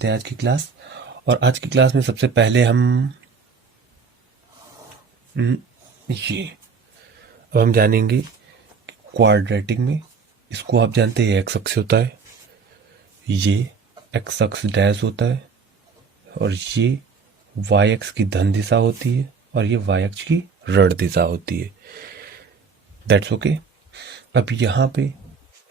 करते हैं आज की क्लास। और आज की क्लास में सबसे पहले हम ये अब हम जानेंगे क्वाड्रेटिक में, इसको आप जानते हैं एक्स अक्ष होता है, ये एक्स अक्ष डैश होता है, और ये वाई अक्ष की धन दिशा होती है, और ये वाई अक्ष की ऋण दिशा होती है। That's okay. अब यहाँ पे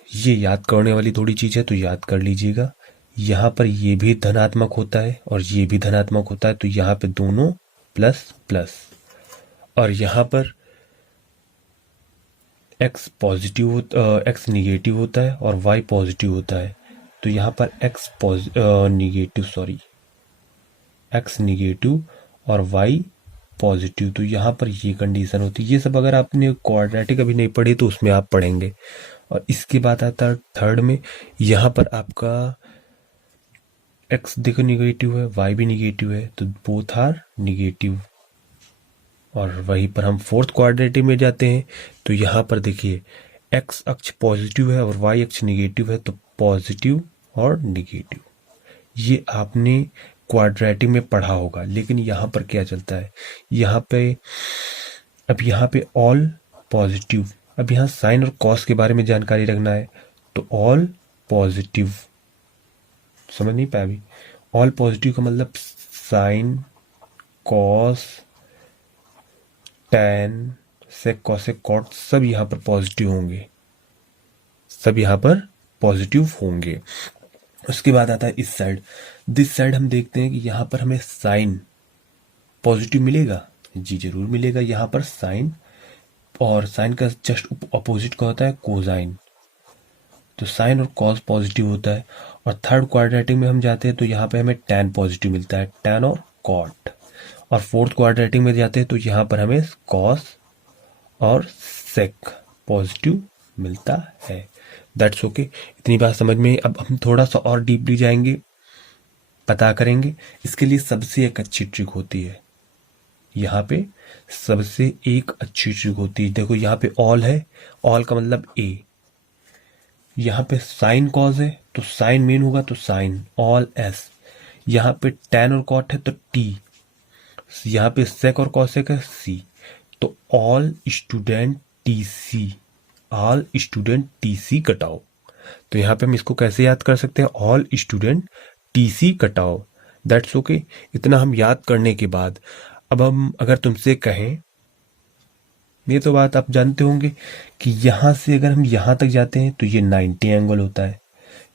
ये याद करने वाली थोड़ी चीज़ है, तो याद कर लीजिएगा। यहाँ पर ये भी धनात्मक होता है और ये भी धनात्मक होता है, तो यहाँ पे दोनों प्लस प्लस। और यहाँ पर एक्स पॉजिटिव एक्स निगेटिव होता है और वाई पॉजिटिव होता है, तो यहाँ पर एक्स निगेटिव और वाई पॉजिटिव, तो यहाँ पर ये कंडीशन होती है। ये सब अगर आपने क्वाड्रेटिक अभी नहीं पढ़ी तो उसमें आप पढ़ेंगे। और इसके बाद आता है थर्ड में, यहाँ पर आपका एक्स देखो निगेटिव है, वाई भी निगेटिव है, तो बोथ आर निगेटिव। और वहीं पर हम फोर्थ क्वाड्रेटिक में जाते हैं, तो यहाँ पर देखिए एक्स अक्ष पॉजिटिव है और वाई अक्ष निगेटिव है, तो पॉजिटिव और निगेटिव। ये आपने क्वाड्रेटिक में पढ़ा होगा। लेकिन यहाँ पर क्या चलता है, यहाँ पे ऑल पॉजिटिव। अब यहाँ साइन और कॉस के बारे में जानकारी रखना है, तो ऑल पॉजिटिव, समझ नहीं पाया अभी? ऑल पॉजिटिव का मतलब साइन, कॉस, टैन, सेक, कॉसेक, कॉट सब यहाँ पर पॉजिटिव होंगे, सब यहाँ पर पॉजिटिव होंगे। उसके बाद आता है इस साइड, दिस साइड हम देखते हैं कि यहाँ पर हमें साइन पॉजिटिव मिलेगा, जी जरूर मिलेगा। यहाँ पर साइन, और साइन का जस्ट अपोजिट का होता है कोसाइन, तो साइन और कॉस पॉजिटिव होता है। और थर्ड क्वाड्रेटिक में हम जाते हैं, तो यहाँ पे हमें टैन पॉजिटिव मिलता है, टैन और कॉट। और फोर्थ क्वाड्रेटिक में जाते हैं, तो यहाँ पर हमें कॉस और सेक पॉजिटिव मिलता है। That's okay. इतनी बात समझ में। अब हम थोड़ा सा और डीपली जाएंगे, पता करेंगे। इसके लिए सबसे एक अच्छी ट्रिक होती है, यहाँ पे सबसे एक अच्छी ट्रिक होती है। देखो यहाँ पे ऑल है, ऑल का मतलब ए। यहाँ पे साइन कॉस है, तो साइन मेन होगा, तो साइन ऑल एस। यहाँ पे टैन और कॉट है, तो टी। यहाँ पे सेक और कॉसेक है, सी। तो all student T C, all student T C कटाओ। तो यहाँ पे हम इसको कैसे याद कर सकते हैं, ऑल स्टूडेंट टी सी कटाओ। That's okay. इतना हम याद करने के बाद अब हम अगर तुमसे कहें, ये तो बात आप जानते होंगे कि यहाँ से अगर हम यहाँ तक जाते हैं तो ये 90 एंगल होता है,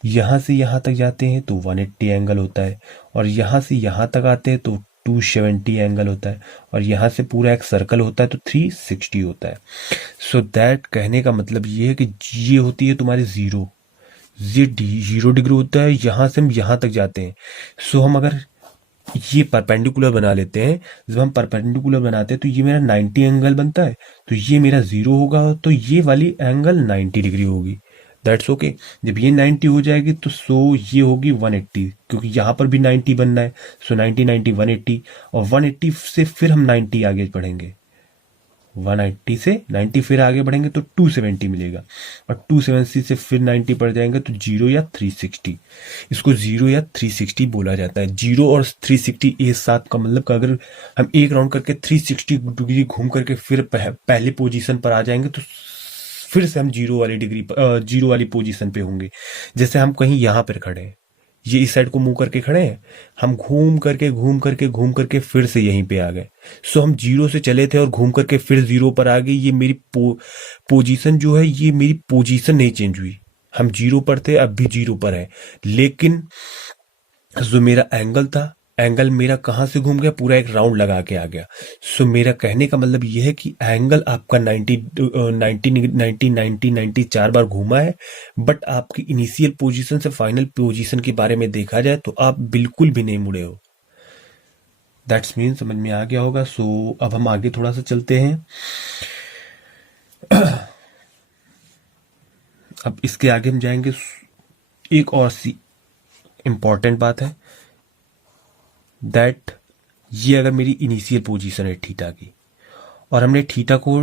यहाँ से यहाँ तक जाते हैं तो 180 एंगल होता है, और यहाँ से यहाँ तक आते हैं तो 270 एंगल होता है, और यहाँ से पूरा एक सर्कल होता है तो 360 होता है। सो दैट कहने का मतलब ये है कि ये होती है तुम्हारी जीरो, ये 0 डिग्री होता है, यहाँ से हम यहाँ तक जाते हैं। सो हम अगर ये परपेंडिकुलर बना लेते हैं, जब हम परपेंडिकुलर बनाते हैं तो ये मेरा 90 एंगल बनता है, तो ये मेरा 0 होगा, तो ये वाली एंगल 90 डिग्री होगी। That's okay. जब ये 90 हो जाएगी तो सो ये होगी 180, क्योंकि यहाँ पर भी 90 बनना है। सो 90 90 180, और 180 से फिर हम 90 आगे बढ़ेंगे, 180 से 90 फिर आगे बढ़ेंगे तो 270 मिलेगा, और 270 से फिर 90 पड़ जाएंगे तो 0 या 360। इसको 0 या 360 बोला जाता है। 0 और 360 एक साथ का मतलब कि अगर हम एक राउंड करके 360 डिग्री घूम करके फिर पहले पोजीशन पर आ जाएंगे तो फिर से हम 0 वाली पोजीशन पे होंगे। जैसे हम कहीं यहाँ पर खड़े हैं, ये इस साइड को मुंह करके खड़े हैं, हम घूम करके फिर से यहीं पे आ गए। सो हम 0 से चले थे और घूम करके फिर 0 पर आ गए। ये मेरी पोजीशन जो है, ये मेरी पोजीशन नहीं चेंज हुई। हम 0 पर थे, अब भी 0 पर है, लेकिन जो मेरा एंगल था, एंगल मेरा कहाँ से घूम गया, पूरा एक राउंड लगा के आ गया। सो मेरा कहने का मतलब यह है कि एंगल आपका 90 4 बार घूमा है, बट आपकी इनिशियल पोजीशन से फाइनल पोजीशन के बारे में देखा जाए तो आप बिल्कुल भी नहीं मुड़े हो। दैट्स मीन समझ में आ गया होगा। सो अब हम आगे थोड़ा सा चलते हैं। अब इसके आगे हम जाएंगे, एक और सी इंपॉर्टेंट बात है, दैट ये अगर मेरी इनिशियल पोजीशन है थीटा की, और हमने थीटा को,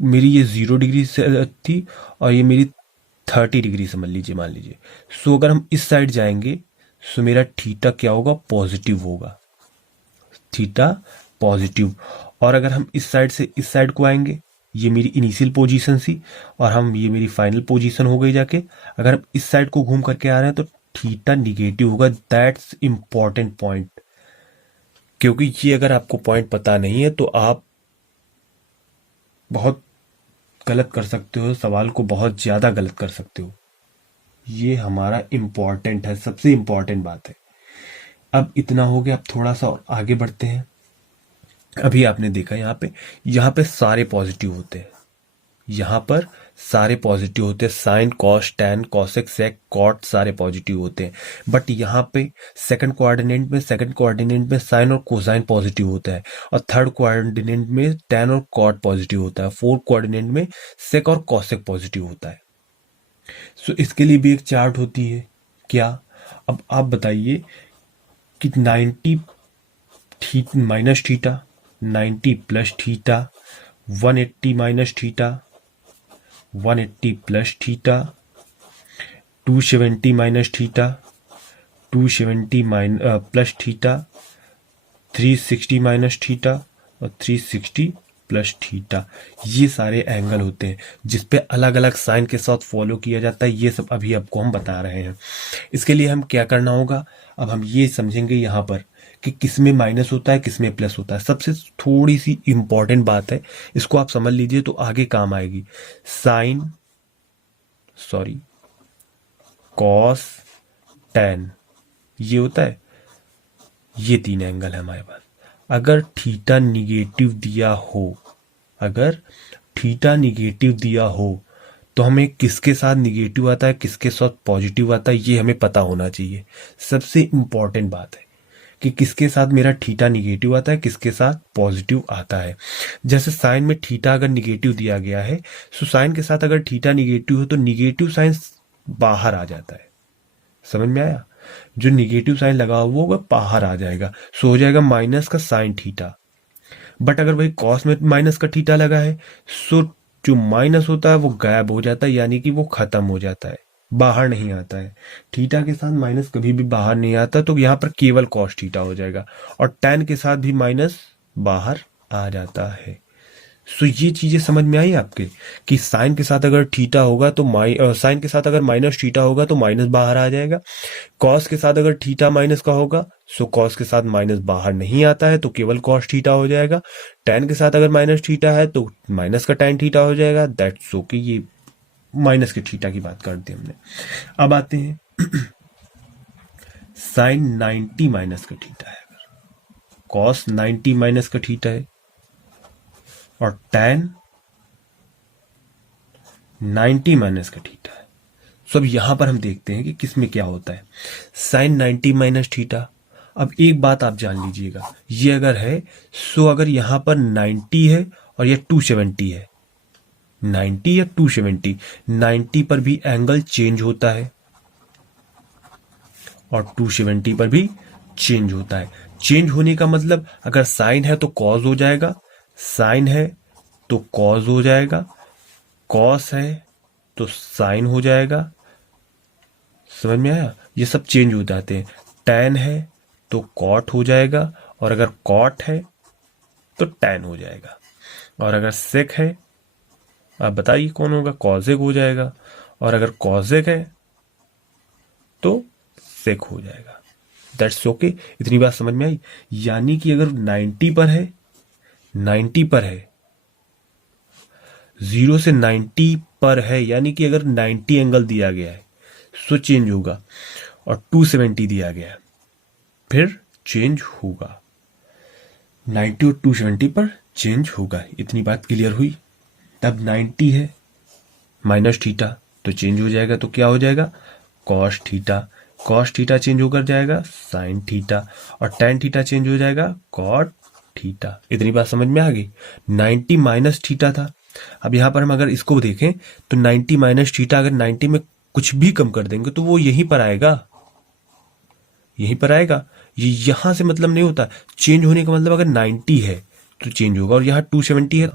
मेरी ये 0 डिग्री से थी और ये मेरी 30 डिग्री समझ लीजिए, मान लीजिए। सो अगर हम इस साइड जाएंगे सो मेरा थीटा क्या होगा, पॉजिटिव होगा, थीटा पॉजिटिव। और अगर हम इस साइड से इस साइड को आएंगे, ये मेरी इनिशियल पोजीशन थी और हम ये मेरी फाइनल पोजीशन हो गई जाके, अगर हम इस साइड को घूम करके आ रहे हैं तो थीटा निगेटिव होगा। दैट्स इंपॉर्टेंट पॉइंट, क्योंकि ये अगर आपको पॉइंट पता नहीं है तो आप बहुत गलत कर सकते हो, सवाल को बहुत ज्यादा गलत कर सकते हो। ये हमारा इंपॉर्टेंट है, सबसे इंपॉर्टेंट बात है। अब इतना हो गया, अब थोड़ा सा और आगे बढ़ते हैं। अभी आपने देखा यहाँ पे सारे पॉजिटिव होते हैं, यहाँ पर सारे पॉजिटिव होते हैं, sine cos tan cosec sec cot सारे पॉजिटिव होते हैं। बट यहाँ पे सेकंड कोऑर्डिनेट में साइन और कोसाइन पॉजिटिव होता है, और थर्ड कोऑर्डिनेट में टैन और कॉट पॉजिटिव होता है, फोर्थ कोऑर्डिनेट में सेक और कॉसेक पॉजिटिव होता है। सो इसके लिए भी एक चार्ट होती है क्या। अब आप बताइए कि 90 minus theta, 90 plus theta, 180 minus theta, 180 plus theta, 270 minus theta, 270 plus theta, 360 minus theta और 360 प्लस थीटा। ये सारे एंगल होते हैं जिसपे अलग अलग साइन के साथ फॉलो किया जाता है। ये सब अभी आपको हम बता रहे हैं। इसके लिए हम क्या करना होगा, अब हम ये समझेंगे यहाँ पर कि किसमें माइनस होता है, किसमें प्लस होता है। सबसे थोड़ी सी इंपॉर्टेंट बात है, इसको आप समझ लीजिए तो आगे काम आएगी। कॉस टैन, ये होता है, ये 3 एंगल है हमारे पास। अगर थीटा निगेटिव दिया हो, अगर थीटा निगेटिव दिया हो तो हमें किसके साथ निगेटिव आता है, किसके साथ पॉजिटिव आता है, ये हमें पता होना चाहिए। सबसे इंपॉर्टेंट बात है कि किसके साथ मेरा थीटा निगेटिव आता है, किसके साथ पॉजिटिव आता है। जैसे साइन में थीटा अगर निगेटिव दिया गया है, तो साइन के साथ अगर थीटा निगेटिव हो तो निगेटिव साइन बाहर आ जाता है। समझ में आया, जो निगेटिव साइन लगा हुआ होगा बाहर आ जाएगा, सो हो जाएगा माइनस का साइन थीटा। बट अगर वही कॉस में माइनस का थीटा लगा है, सो जो माइनस होता है वो गायब हो जाता है, यानी कि वो खत्म हो जाता है, बाहर नहीं आता है। थीटा के साथ माइनस कभी भी बाहर नहीं आता, तो यहाँ पर केवल कॉस थीटा हो जाएगा। और टैन के साथ भी माइनस बाहर आ जाता है। सो ये चीजें समझ में आई आपके कि साइन के साथ अगर थीटा होगा तो साइन के साथ अगर माइनस थीटा होगा तो माइनस बाहर आ जाएगा। कॉस के साथ अगर थीटा माइनस का होगा, सो कॉस के साथ माइनस बाहर नहीं आता है तो केवल कॉस थीटा हो जाएगा। टैन के साथ अगर माइनस थीटा है तो माइनस का टैन थीटा हो जाएगा। दैट्स सो कि ये माइनस के थीटा की बात करते हैं हमने। अब आते हैं साइन 90 माइनस का थीटा है, कॉस 90 माइनस का थीटा है, और टैन 90 माइनस का थीटा है। सो अब यहां पर हम देखते हैं कि किसमें क्या होता है। साइन 90 माइनस थीटा, अब एक बात आप जान लीजिएगा, ये अगर है, सो अगर यहां पर 90 है और ये 270 है, 90 या 270, 90 पर भी एंगल चेंज होता है और 270 पर भी चेंज होता है। चेंज होने का मतलब, अगर साइन है तो कॉस हो जाएगा, साइन है तो कॉस हो जाएगा, कॉस है तो साइन हो जाएगा। समझ में आया, ये सब चेंज हो जाते हैं। टैन है तो कॉट हो जाएगा, और अगर कॉट है तो टैन हो जाएगा, और अगर सेक है, आप बताइए कौन होगा, कॉसेक हो जाएगा, और अगर कॉसेक है तो सेक हो जाएगा। दैट्स ओके, इतनी बात समझ में आई। यानी कि अगर 90 पर है, 90 पर है, 0 से 90 पर है, यानी कि अगर 90 एंगल दिया गया है सो चेंज होगा, और 270 दिया गया है फिर चेंज होगा। 90 और 270 पर चेंज होगा। इतनी बात क्लियर हुई। तब 90 है माइनस थीटा तो चेंज हो जाएगा, तो क्या हो जाएगा, cos theta. Cos theta change होकर जाएगा साइन थीटा, और टैन थीटा चेंज हो जाएगा कॉट थीटा। इतनी बात समझ में आ गई। 90 माइनस थीटा था। अब यहां पर हम अगर इसको देखें तो 90 माइनस थीटा, अगर 90 में कुछ भी कम कर देंगे तो वो यहीं पर आएगा, यहीं पर आएगा। ये यहां से मतलब नहीं होता चेंज होने का मतलब, अगर 90 है तो चेंज होगा, और यहाँ 270 है,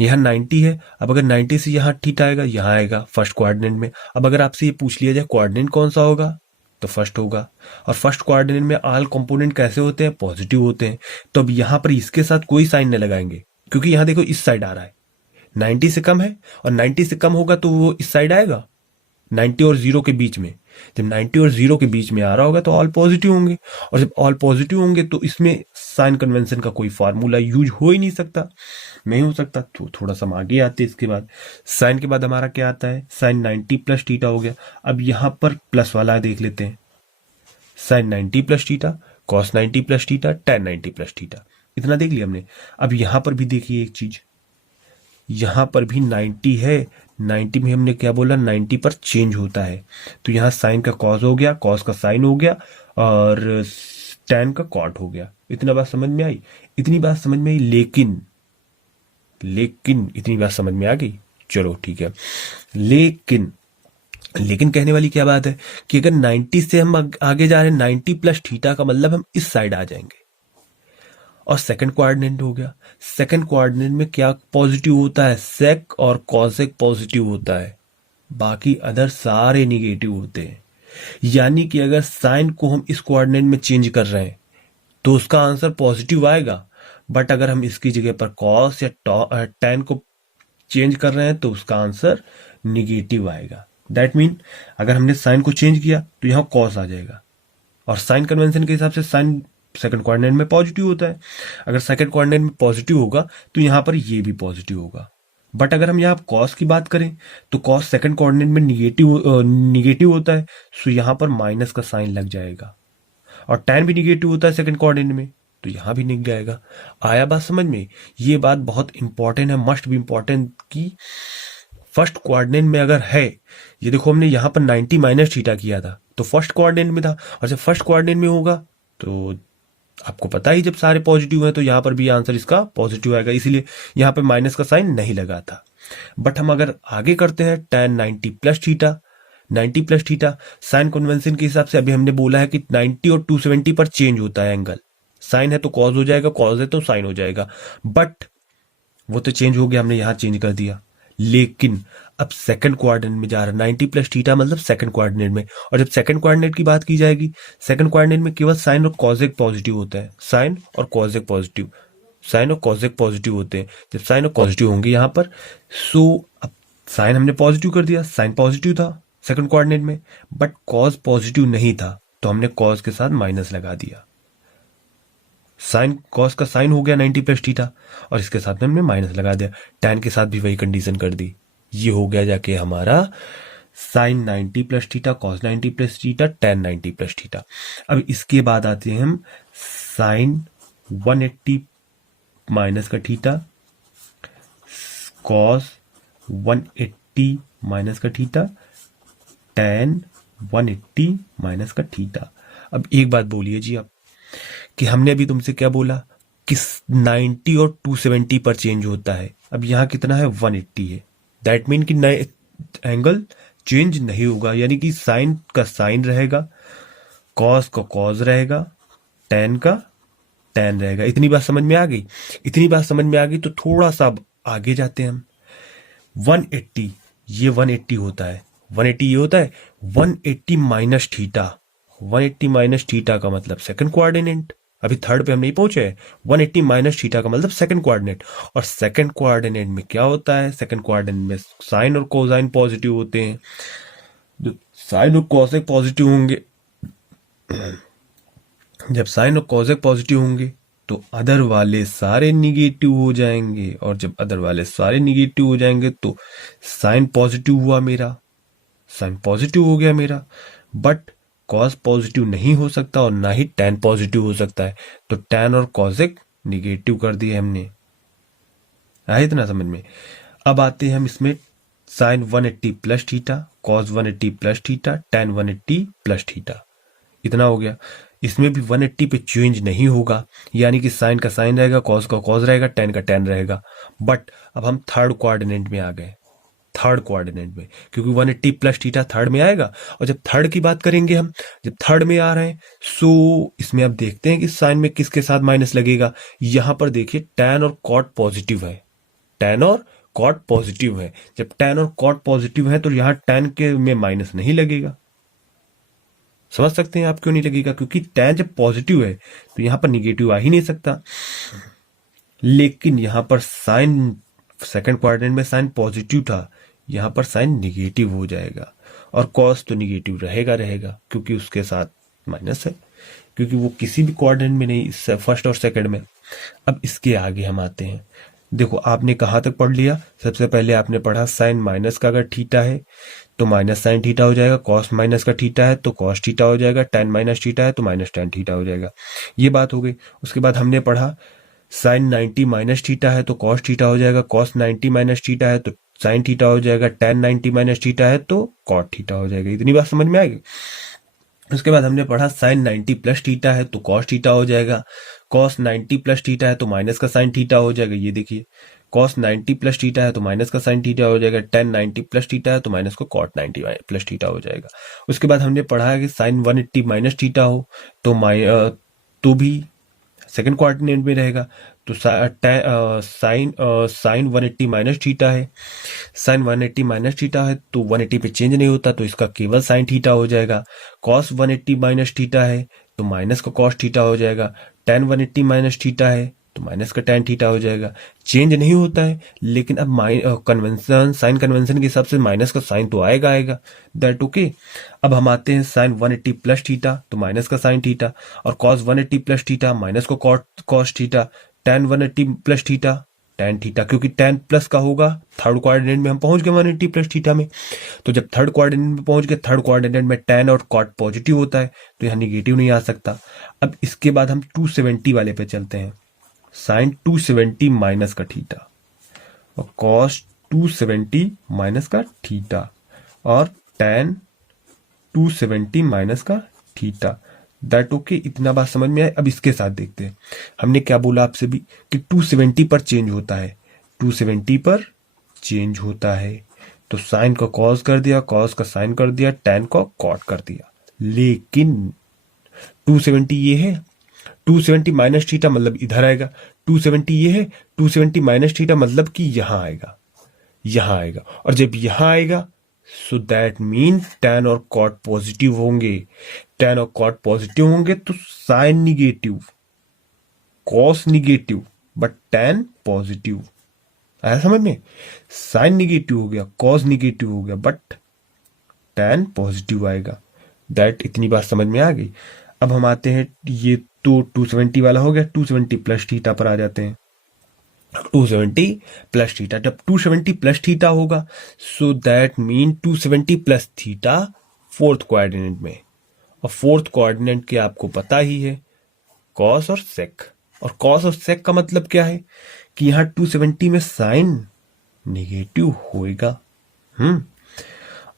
यहाँ 90 है। अब अगर 90 से यहाँ थीटा आएगा, यहाँ आएगा फर्स्ट कोऑर्डिनेट में। अब अगर आपसे ये पूछ लिया जाए कोऑर्डिनेट कौन सा होगा, तो फर्स्ट होगा। और फर्स्ट कोऑर्डिनेट में ऑल कंपोनेंट कैसे होते हैं, पॉजिटिव होते हैं। तो अब यहां पर इसके साथ कोई साइन नहीं लगाएंगे, क्योंकि यहां देखो इस साइड आ रहा है, 90 से कम है, और 90 से कम होगा तो वो इस साइड आएगा, 90 और 0 के बीच में। जब 90 और 0 के बीच में आ रहा होगा तो ऑल पॉजिटिव होंगे, और जब ऑल पॉजिटिव होंगे तो इसमें साइन कन्वेंशन का कोई फार्मूला यूज हो ही नहीं सकता, नहीं हो सकता। तो थोड़ा सा हम आगे आते हैं। इसके बाद साइन के बाद हमारा क्या आता है, साइन 90 प्लस थीटा हो गया। अब यहां पर प्लस वाला देख लेते हैं, sine 90 plus theta, cos 90 plus theta, tan 90 plus theta, इतना देख लिया हमने। अब यहां पर भी देखिए एक चीज, यहां पर भी 90 है, 90 में हमने क्या बोला, 90 पर चेंज होता है। तो यहां साइन का कॉस हो गया, कॉस का साइन हो गया, और टेन का कॉट हो गया। इतना बात समझ में आई, इतनी बात समझ में आई, लेकिन लेकिन इतनी बात समझ में आ गई, चलो ठीक है। लेकिन लेकिन कहने वाली क्या बात है कि अगर 90 से हम आगे जा रहे हैं, 90 प्लस थीटा का मतलब हम इस साइड आ जाएंगे। और सेकंड कोऑर्डिनेट हो गया, सेकंड कोऑर्डिनेट में क्या पॉजिटिव होता है, सेक और कॉसेक पॉजिटिव होता है, बाकी अदर सारे निगेटिव होते हैं। यानी कि अगर साइन को हम इस कोऑर्डिनेट में चेंज कर रहे हैं तो उसका आंसर पॉजिटिव आएगा, बट अगर हम इसकी जगह पर कॉस या टेन को चेंज कर रहे हैं तो उसका आंसर निगेटिव आएगा। दैट मीन अगर हमने साइन को चेंज किया तो यहां कॉस आ जाएगा, और साइन कन्वेंशन के हिसाब से साइन सेकंड कोऑर्डिनेट में पॉजिटिव होता है। अगर सेकंड कोऑर्डिनेट में पॉजिटिव होगा तो यहां पर ये भी पॉजिटिव होगा। बट अगर हम यहाँ कॉस की बात करें तो कॉस सेकंड कोऑर्डिनेट में निगेटिव होता है, सो यहां पर माइनस का साइन लग जाएगा। और tan भी निगेटिव होता है सेकंड कोऑर्डिनेट में, तो यहां भी निक जाएगा। आया बात समझ में, ये बात बहुत इंपॉर्टेंट है, मस्ट बी इंपॉर्टेंट की फर्स्ट कोऑर्डिनेट में अगर है, ये देखो हमने यहां पर 90 माइनस थीटा किया था तो फर्स्ट कोऑर्डिनेट में था, और जब फर्स्ट कोऑर्डिनेट में होगा तो आपको पता ही जब सारे पॉजिटिव हैं तो यहां पर भी आंसर इसका पॉजिटिव आएगा, इसीलिए यहां पर माइनस का साइन नहीं लगा था। बट हम अगर आगे करते हैं tan 90 plus theta, 90 plus theta, sign convention के हिसाब से अभी हमने बोला है कि 90 और 270 पर चेंज होता है एंगल, साइन है तो कॉस हो जाएगा, कॉस है तो साइन हो जाएगा, बट वो तो चेंज हो गया, हमने यहां चेंज कर दिया। लेकिन अब सेकंड कोऑर्डिनेट में जा रहा है, 90 प्लस थीटा मतलब सेकंड कोऑर्डिनेट में, और जब सेकंड कोऑर्डिनेट की बात की जाएगी, सेकंड कोऑर्डिनेट में केवल साइन और कॉसेक पॉजिटिव होता है, साइन और कॉसेक पॉजिटिव, साइन और कॉसेक पॉजिटिव होते हैं। जब साइन और पॉजिटिव होंगे यहां पर, सो अब साइन हमने पॉजिटिव कर दिया, साइन पॉजिटिव था सेकंड कोऑर्डिनेट में, बट कॉस पॉजिटिव नहीं था तो हमने कॉस के साथ माइनस लगा दिया, साइन कॉस का साइन हो गया 90 प्लस थीटा, और इसके साथ में हमने माइनस लगा दिया, tan के साथ भी वही कंडीशन कर दी। ये हो गया जाके हमारा sine 90 plus theta, cos 90 plus theta, tan 90 plus theta. अब इसके बाद आते हैं हम साइन 180 माइनस का थीटा, कॉस 180 माइनस का थीटा, tan 180 माइनस का थीटा। अब एक बात बोलिए जी आप, कि हमने अभी तुमसे क्या बोला कि 90 और 270 पर चेंज होता है, अब यहां कितना है 180 है, दैट मीन कि एंगल चेंज नहीं होगा, यानी कि साइन का साइन रहेगा, कॉस का कॉस रहेगा, tan का tan रहेगा। इतनी बात समझ में आ गई, इतनी बात समझ में आ गई तो थोड़ा सा आगे जाते हैं हम। 180 ये 180 होता है, 180 ये होता है 180 माइनस थीटा, 180 माइनस थीटा का मतलब सेकंड कोऑर्डिनेट, अभी थर्ड पे हम नहीं पहुंचे हैं। 180 माइनस थीटा का मतलब सेकंड कोऑर्डिनेट, और सेकंड कोऑर्डिनेट में क्या होता है, सेकंड कोऑर्डिनेट में साइन और कोसाइन पॉजिटिव होते हैं। जो साइन और कोसेक पॉजिटिव होंगे, जब साइन और कोसेक पॉजिटिव होंगे तो अदर वाले सारे निगेटिव हो जाएंगे, और जब अदर वाले सारे निगेटिव हो जाएंगे तो साइन पॉजिटिव हुआ मेरा, साइन पॉजिटिव हो गया मेरा, बट कॉस पॉजिटिव नहीं हो सकता और ना ही टैन पॉजिटिव हो सकता है, तो टैन और कॉसेक निगेटिव कर दिए हमने। आया इतना समझ में। अब आते हैं हम इसमें sine 180 plus theta, cos 180 plus theta, tan 180 plus theta, इतना हो गया। इसमें भी 180 पे चेंज नहीं होगा, यानी कि साइन का साइन रहेगा, कॉस का कॉस रहेगा, टैन का टैन रहेगा। बट अब हम थर्ड कोऑर्डिनेट में आ गए, थर्ड कोऑर्डिनेट में, क्योंकि 180 प्लस थीटा थर्ड में आएगा, और जब थर्ड की बात करेंगे हम, जब थर्ड में आ रहे हैं, सो इसमें अब देखते हैं कि साइन में किसके साथ माइनस लगेगा। यहां पर देखिए टैन और कॉट पॉजिटिव है, टैन और कॉट पॉजिटिव है, जब टैन और कॉट पॉजिटिव है तो यहां टैन के में माइनस नहीं लगेगा, समझ सकते हैं आप क्यों नहीं लगेगा? क्योंकि tan जब पॉजिटिव है तो यहां पर निगेटिव आ ही नहीं सकता। लेकिन यहां पर साइन, सेकंड क्वाड्रेंट में साइन पॉजिटिव था, यहां पर साइन निगेटिव हो जाएगा, और कॉस तो निगेटिव रहेगा रहेगा क्योंकि उसके साथ माइनस है, क्योंकि वो किसी भी क्वाड्रेंट में नहीं, फर्स्ट और सेकंड में। अब इसके आगे हम आते हैं। देखो आपने कहां तक पढ़ लिया? सबसे पहले आपने पढ़ा साइन माइनस का अगर थीटा है तो माइनस साइन थीटा हो जाएगा, कॉस माइनस का थीटा है तो कॉस थीटा हो जाएगा, टेन माइनस थीटा है तो माइनस टेन थीटा हो जाएगा। ये बात हो गई। उसके बाद हमने पढ़ा साइन 90 माइनस थीटा है तो कॉस थीटा हो जाएगा, कॉस 90 माइनस थीटा है तो साइन थीटा हो जाएगा, टेन 90 माइनस थीटा है तो कॉट थीटा हो जाएगा। इतनी बात समझ में आएगी? उसके बाद हमने पढ़ा साइन 90 प्लस थीटा है तो कॉस थीटा हो जाएगा, कॉस 90 प्लस थीटा है तो माइनस का साइन थीटा हो जाएगा। ये देखिए, कॉस 90 प्लस थीटा है तो माइनस का साइन थीटा हो जाएगा, टेन 90 प्लस थीटा है तो माइनस को कॉट 90 प्लस थीटा हो जाएगा। उसके बाद हमने पढ़ा कि साइन 180 माइनस थीटा हो तो भी सेकंड क्वाड्रेंट में रहेगा, तो साइन 180 माइनस थीटा है, साइन 180 माइनस थीटा है तो 180 पे चेंज नहीं होता तो इसका केवल साइन थीटा हो जाएगा। कॉस 180 माइनस थीटा है तो माइनस का कॉस थीटा हो जाएगा, टेन 180 माइनस थीटा है तो माइनस का टेन थीटा हो जाएगा। चेंज नहीं होता है, लेकिन अब कन्वेंशन, साइन कन्वेंशन के हिसाब से माइनस का साइन तो आएगा आएगा, दैट ओके। अब हम आते हैं साइन 180 प्लस थीटा तो माइनस का साइन थीटा, और कॉस 180 प्लस थीटा माइनस को cos theta, ten 180 plus theta tan theta, क्योंकि टेन प्लस का होगा थर्ड क्वाड्रेंट में, हम पहुंच गए 180 प्लस थीटा में। तो जब थर्ड क्वाड्रेंट में पहुंच गए, थर्ड क्वाड्रेंट में टेन और कॉट पॉजिटिव होता है तो यहाँ निगेटिव नहीं आ सकता। अब इसके बाद हम 270 वाले पे चलते हैं। साइन 270 माइनस का थीटा और कॉस 270 माइनस का थीटा और टेन 270 माइनस का थीटा, दैट ओके। इतना बात समझ में आए? अब इसके साथ देखते हैं। हमने क्या बोला आपसे भी कि 270 पर चेंज होता है, 270 पर चेंज होता है तो साइन का कॉस कर दिया, कॉस का साइन कर दिया, टेन का कॉट कर दिया। लेकिन 270 ये है, 270 माइनस थीटा मतलब इधर आएगा, 270 ये है, 270 माइनस थीटा मतलब कि यहां आएगा, यहां आएगा, और जब यहां आएगा सो दैट मीन tan और cot पॉजिटिव होंगे। tan और cot पॉजिटिव होंगे तो sine negative, cos negative, but tan positive. आया समझ में? साइन निगेटिव हो गया, cos निगेटिव हो गया, बट tan पॉजिटिव आएगा। दैट, इतनी बात समझ में आ गई। अब हम आते हैं, ये तो 270 वाला हो गया, 270 प्लस थीटा पर आ जाते हैं। 270 प्लस थीटा, जब 270 प्लस थीटा होगा सो that mean 270 plus theta fourth quadrant में, और फोर्थ क्वाड्रेंट के आपको पता ही है कॉस और सेक, और कॉस और सेक का मतलब क्या है कि यहां 270 में साइन निगेटिव होएगा,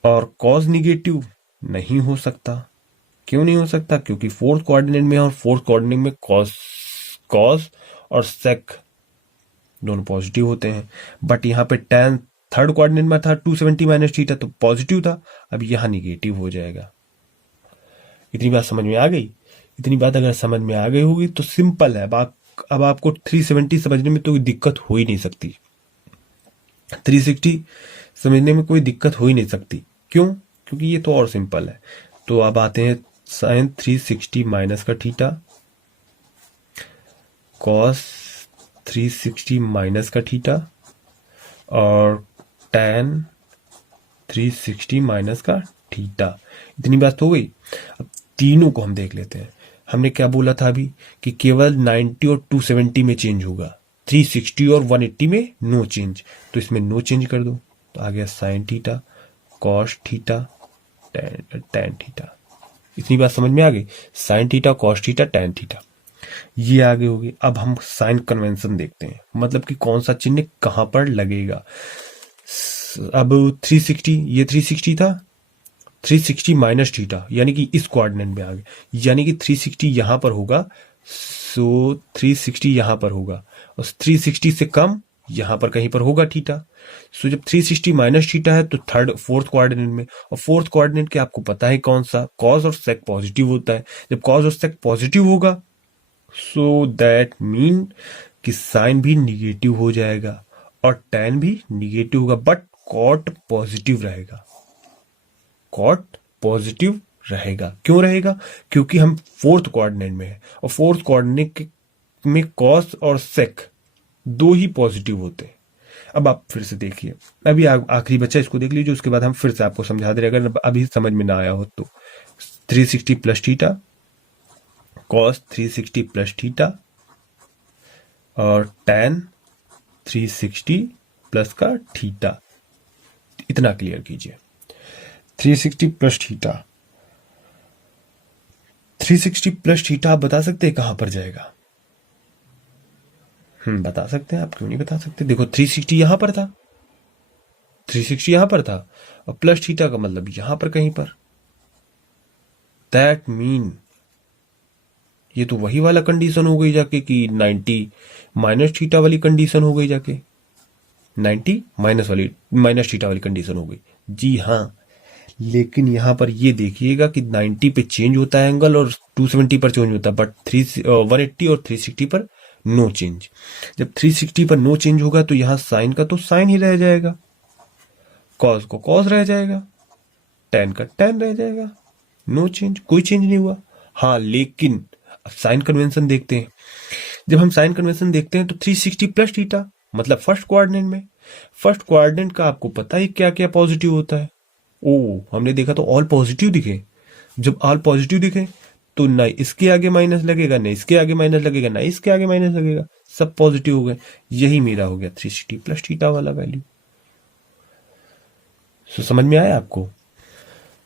और कॉस निगेटिव नहीं हो सकता। क्यों नहीं हो सकता? क्योंकि फोर्थ क्वाड्रेंट में, और फोर्थ क्वाड्रेंट में कॉस और सेक दोनों पॉजिटिव होते हैं, बट यहाँ पे tan थर्ड क्वाड्रेंट में था 270 माइनस थीटा तो पॉजिटिव था, अब यहाँ निगेटिव हो जाएगा। इतनी बात समझ में आ गई? इतनी बात अगर समझ में आ गई होगी तो सिंपल है। अब आपको 370 समझने में तो कोई दिक्कत हो ही नहीं सकती, 360 समझने में कोई दिक्कत हो ही नहीं सकती। क्यों? क्योंकि ये तो और सिंपल है। तो अब आते हैं साइन 360 माइनस का थीटा, कॉस 360 माइनस का थीटा, और tan 360 माइनस का थीटा। इतनी बात हो गई। अब तीनों को हम देख लेते हैं। हमने क्या बोला था अभी कि केवल 90 और 270 में चेंज होगा, 360 और 180 में नो चेंज, तो इसमें नो चेंज कर दो तो आ गया sine theta, cos theta, tan theta. इतनी बात समझ में आ गई? Sine theta, cos theta, tan theta, ये आगे होगी। अब हम साइन कन्वेंशन देखते हैं, मतलब कि कौन सा चिन्ह कहां पर लगेगा। अब 360, ये 360 था, 360 माइनस थीटा यानी कि इस क्वाड्रेंट में आ गए, यानी कि 360 यहां पर होगा, सो 360 यहां पर होगा, और 360 से कम यहां पर कहीं पर होगा थीटा। सो जब 360 माइनस थीटा है तो फोर्थ क्वाड्रेंट में, और फोर्थ क्वाड्रेंट के आपको पता है कौन सा, कॉस और सेक पॉजिटिव होता है। जब कॉस और सेक पॉजिटिव होगा सो दैट मीन कि साइन भी निगेटिव हो जाएगा और tan भी निगेटिव होगा, बट कॉट पॉजिटिव रहेगा, कॉट पॉजिटिव रहेगा। क्यों रहेगा? क्योंकि हम फोर्थ कोऑर्डिनेट में है और फोर्थ कोऑर्डिनेट में कॉस और सेक दो ही पॉजिटिव होते हैं। अब आप फिर से देखिए, अभी आखिरी बच्चा इसको देख लीजिए, उसके बाद हम फिर से आपको समझा दे रहे अगर अभी समझ में ना आया हो तो। 360 plus theta cos 360 plus theta और tan 360 प्लस का थीटा, इतना क्लियर कीजिए। 360 प्लस थीटा, 360 प्लस थीटा आप बता सकते हैं कहां पर जाएगा? बता सकते हैं, आप क्यों नहीं बता सकते? देखो 360 यहां पर था, 360 यहां पर था और प्लस थीटा का मतलब यहां पर कहीं पर। दैट मीन ये तो वही वाला कंडीशन हो गई जाके कि 90 माइनस थीटा वाली कंडीशन हो गई जाके, 90 माइनस थीटा वाली कंडीशन हो गई। जी हाँ, लेकिन यहां पर ये देखिएगा कि 90 पे चेंज होता है एंगल और 270 पर चेंज होता है, बट 180 और 360 पर नो चेंज। जब 360 पर नो चेंज होगा तो यहां साइन का तो साइन ही रह जाएगा, कॉस को कॉस रह जाएगा, tan का tan रह जाएगा, नो चेंज, कोई चेंज नहीं हुआ। हाँ, लेकिन अब साइन कन्वेंशन देखते हैं। जब हम साइन कन्वेंशन देखते हैं तो 360 प्लस थीटा मतलब फर्स्ट कोऑर्डिनेट में, फर्स्ट कोऑर्डिनेट का आपको पता ही क्या क्या पॉजिटिव होता है। ओ, हमने देखा तो ऑल पॉजिटिव दिखे। जब ऑल पॉजिटिव दिखे तो ना इसके आगे माइनस लगेगा, ना इसके आगे माइनस लगेगा, ना इसके आगे माइनस लगेगा, सब पॉजिटिव हो गए। यही मेरा हो गया 360 प्लस थीटा वाला वैल्यू। तो समझ में आया आपको?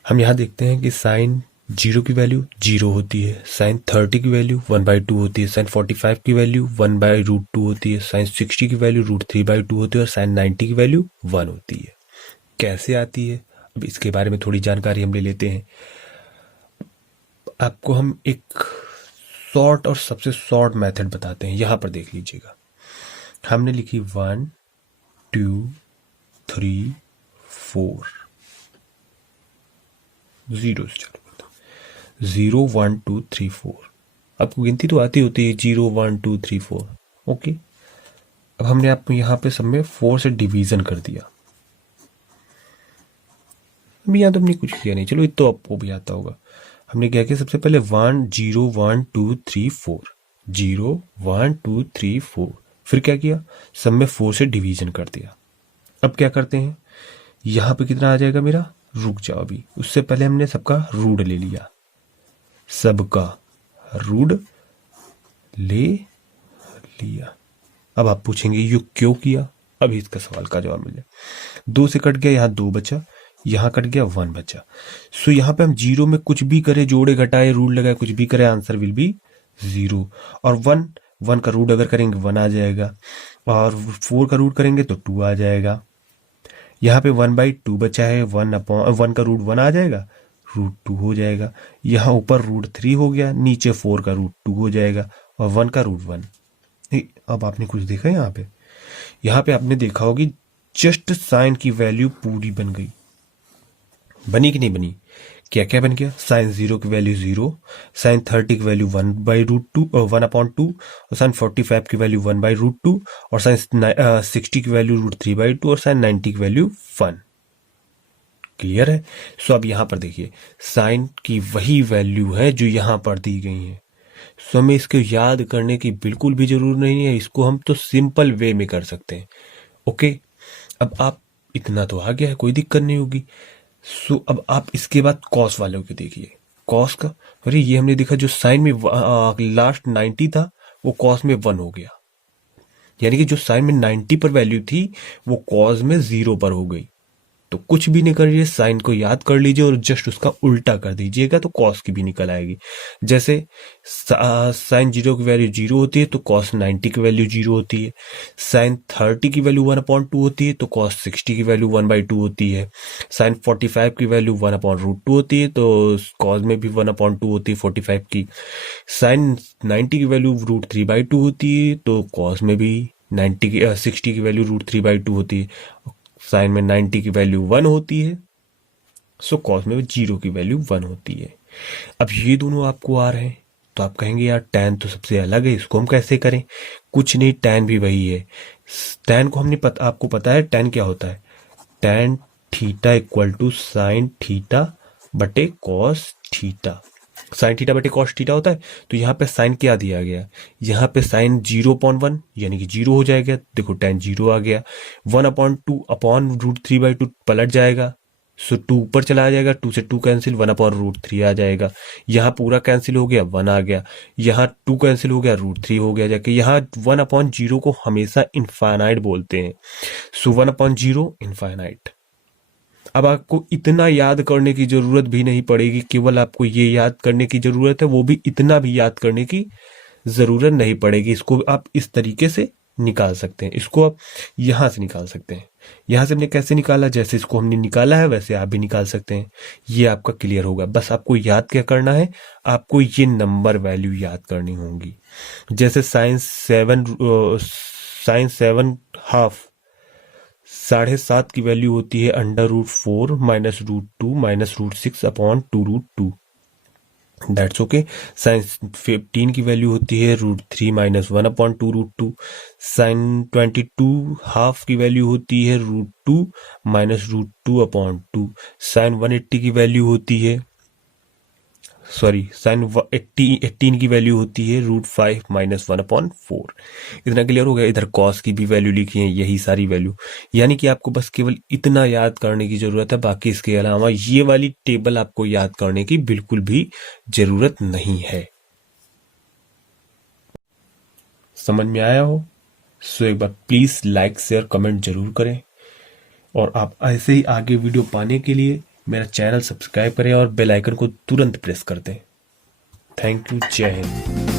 हम यहां देखते हैं कि साइन 0 की वैल्यू 0 होती है, साइन 30 की वैल्यू 1/2 होती है, साइन 45 की वैल्यू 1/√2 होती है, साइन 60 की वैल्यू √3/2 होती है और साइन 90 की वैल्यू 1 होती है। कैसे आती है, अब इसके बारे में थोड़ी जानकारी हम ले लेते हैं। आपको हम एक शॉर्ट और सबसे शॉर्ट मेथड बताते हैं, यहां पर देख लीजिएगा। हमने लिखी 1 2 3 4, 0 से चालू करता हूं, 0 1 2 3 4। आपको गिनती तो आती होती है 0 1 2 3 4। ओके, अब हमने आपको यहां पे सब में 4 से डिवीजन कर दिया। अभी यहां तो हमने कुछ किया नहीं, चलो ये तो आपको भी आता होगा। हमने क्या किया, सबसे पहले 1 0 1 2 3 4, 0 1 2 3 4, फिर क्या किया, सब में 4 से डिवीजन कर दिया। अब क्या करते हैं, यहां पे कितना आ जाएगा मेरा, रुक जाओ अभी, उससे पहले हमने सबका रूट ले लिया, सबका रूट ले लिया। अब आप पूछेंगे ये क्यों किया, अभी इसका सवाल का जवाब मिल जाए। 2 से कट गया, यहां 2 बचा, यहां कट गया 1 बचा। सो यहां पे हम 0 में कुछ भी करें, जोड़े घटाए रूट लगाए कुछ भी करें, आंसर विल बी 0। और 1 का रूट अगर करेंगे 1 आ जाएगा, और 4 का रूट करेंगे तो 2 आ जाएगा। यहाँ पे 1/2 बचा है, 1 का रूट 1 आ जाएगा, √2 हो जाएगा। यहाँ ऊपर √3 हो गया, नीचे 4 का √2 हो जाएगा और 1 का √1। अब आपने कुछ देखा यहाँ पे आपने देखा होगी जस्ट साइन की वैल्यू पूरी बन गई, बनी कि नहीं बनी? क्या क्या बन गया, साइन 0 की वैल्यू 0, साइन 30 की वैल्यू 1/2 और साइन 45 की वैल्यू 1/√2 और साइन 60 की वैल्यू √3/2 और साइन 90 की वैल्यू 1। क्लियर है? सो अब यहां पर देखिए, साइन की वही वैल्यू है जो यहां पर दी गई है। सो हमें इसको याद करने की बिल्कुल भी जरूरत नहीं है, इसको हम तो सिंपल वे में कर सकते हैं। ओके, अब आप इतना तो आ गया है, कोई दिक्कत नहीं होगी। सो अब आप इसके बाद कॉस वालों को देखिए, कॉस का, अरे ये हमने देखा जो साइन में लास्ट 90 था वो कॉस में 1 हो गया, यानी कि जो साइन में 90 पर वैल्यू थी वो कॉस में 0 पर हो गई। तो कुछ भी नहीं करिए, साइन को याद कर लीजिए और जस्ट उसका उल्टा कर दीजिएगा तो कॉस की भी निकल आएगी। जैसे साइन 0 की वैल्यू 0 होती है तो कॉस 90 की वैल्यू 0 होती है, साइन 30 की वैल्यू 1/2 होती है तो कॉस 60 की वैल्यू 1/2 होती है, साइन 45 की वैल्यू 1/√2 होती है तो कॉस में भी 1/2 होती है 45 की, साइन 90 की वैल्यू √3/2 होती है तो कॉस में भी 60 की वैल्यू √3/2 होती है, साइन में 90 की वैल्यू 1 होती है, सो कॉस में 0 की वैल्यू 1 होती है। अब ये दोनों आपको आ रहे हैं तो आप कहेंगे यार टैन तो सबसे अलग है, इसको हम कैसे करें? कुछ नहीं, टैन भी वही है। टैन को हमने आपको पता है टैन क्या होता है, tan theta equal to sine theta बटे कॉस थीटा, साइन थीटा बटे कॉस थीटा होता है। तो यहाँ पे साइन क्या दिया गया, यहाँ पे साइन 0/1 यानी कि 0 हो जाएगा। देखो tan 0 आ गया। 1/2 अपॉन √3/2 पलट जाएगा, सो 2 ऊपर चला जाएगा, 2 से 2 कैंसिल, 1/√3 आ जाएगा। यहाँ पूरा कैंसिल हो गया, 1 आ गया। यहाँ 2 कैंसिल हो गया, √3 हो गया जाके। यहाँ 1/0 को हमेशा इनफाइनाइट बोलते हैं, सो 1/0 इनफाइनाइट। अब आपको इतना याद करने की जरूरत भी नहीं पड़ेगी, केवल आपको ये याद करने की जरूरत है, वो भी इतना भी याद करने की जरूरत नहीं पड़ेगी। इसको आप इस तरीके से निकाल सकते हैं, इसको आप यहां से निकाल सकते हैं। यहां से हमने कैसे निकाला, जैसे इसको हमने निकाला है वैसे आप भी निकाल सकते हैं। ये आपका क्लियर होगा। बस आपको याद क्या करना है, आपको ये नंबर वैल्यू याद करनी होंगी। जैसे sin7 हाफ 7.5 की वैल्यू होती है √4 minus √2 minus √6/2√2, that's okay. sin15 की वैल्यू होती है √3 माइनस 1/2√2। sin22 हाफ की वैल्यू होती है √2 माइनस √2/2। sin180 की वैल्यू होती है sin18 की वैल्यू होती है √5 माइनस 1/4। इतना क्लियर हो गया। इधर कॉस की भी वैल्यू लिखी है, यही सारी वैल्यू। यानी कि आपको बस केवल इतना याद करने की जरूरत है, बाकी इसके अलावा ये वाली टेबल आपको याद करने की बिल्कुल भी जरूरत नहीं है। समझ में आया हो? सो एक बार प्लीज लाइक शेयर कमेंट जरूर करें, और आप ऐसे ही आगे वीडियो पाने के लिए मेरा चैनल सब्सक्राइब करें और बेल आइकन को तुरंत प्रेस कर दें। Thank you. जय हिंद।